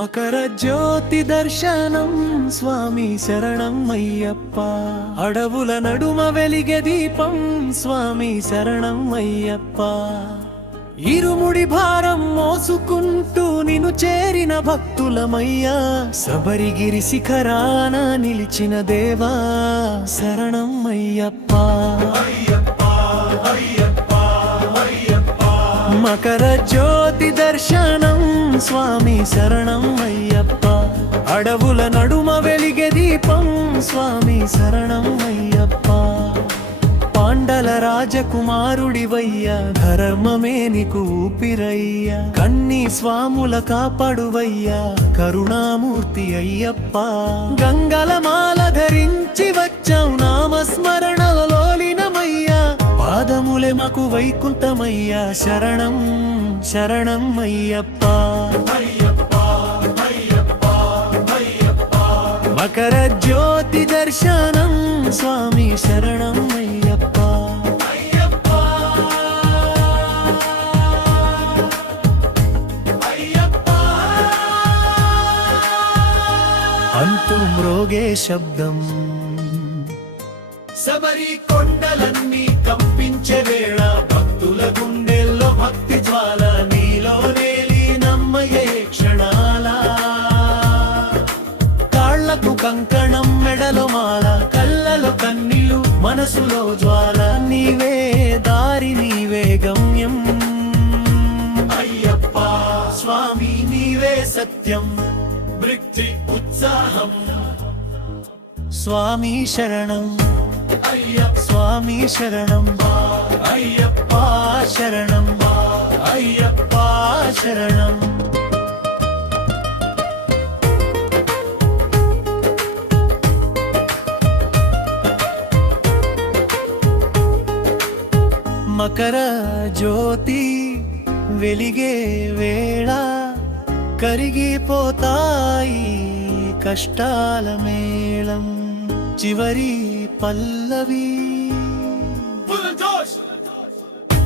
మకర జ్యోతి దర్శనం స్వామి శరణం అయ్యప్ప. అడవుల నడుమ వెలిగే దీపం స్వామి శరణం అయ్యప్ప. ఇరుముడి భారం మోసుకుంటూ నిన్ను చేరిన భక్తులమయ్యా. శబరిగిరి శిఖరాన నిలిచిన దేవా శరణం అయ్యప్ప. మకర జ్యోతి దర్శనం స్వామి శరణం అయ్యప్ప. అడవుల నడుమ వెలిగే దీపం స్వామి శరణం అయ్యప్ప. పాండల రాజకుమారుడివయ్యా, ధర్మమే నీకు ఊపిరయ్యా. కన్ని స్వాముల కాపాడువయ్యా, కరుణామూర్తి అయ్యప్ప. గంగల మాల ధరించి వచ్చావు, నామస్మరణలో లీనమయ్యా. పాదములే మాకు వైకుంఠమయ్యా, శరణం శరణం అయ్యప్ప. మకర జ్యోతి దర్శనం స్వామి శరణం అయ్యప్ప. అంతు మ్రోగే శబ్దం శబరి కొండలన్నీ కంపించే వేళ, భక్తుల గుండెల్లో భక్తి జ్వాల. నీలో లీనమయ్యే క్షణాల. కాళ్లకు కంకణం, మెడలో మాల, కళ్ళలో కన్నీలు, మనసులో జ్వాల. నీవే దారి, నీవే గమ్యం అయ్యప్ప. స్వామి నీవే సత్యం, భక్తి ఉత్సాహం. స్వామి శరణం అయ్యప్ప. స్వామి శరణం అయ్యప్ప. శరణం అయ్యప్ప. శరణం. మకర జ్యోతి వెలిగే వేళ, కరిగిపోతాయి కష్టాల మేళం. చివరి పల్లవి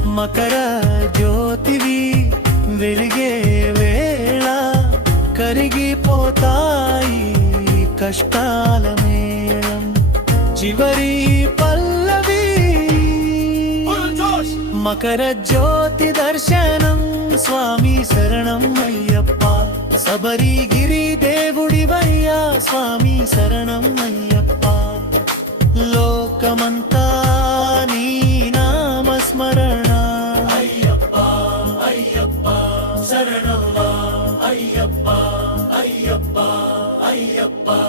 మకర జ్యోతివి వెలిగే వేళ, కరిగిపోతాయి కష్టాల మేళం. చివరి పల్లవి మకర జ్యోతి దర్శనం స్వామి శరణం అయ్యప్ప. శబరిగిరి దేవుడివయ్యా, స్వామి శరణం అయ్యప్ప. లోకమంతా నీ నామస్మరణ అయ్యప్ప. అయ్యప్ప శరణం అయ్యప్ప. అయ్యప్ప అయ్యప్ప.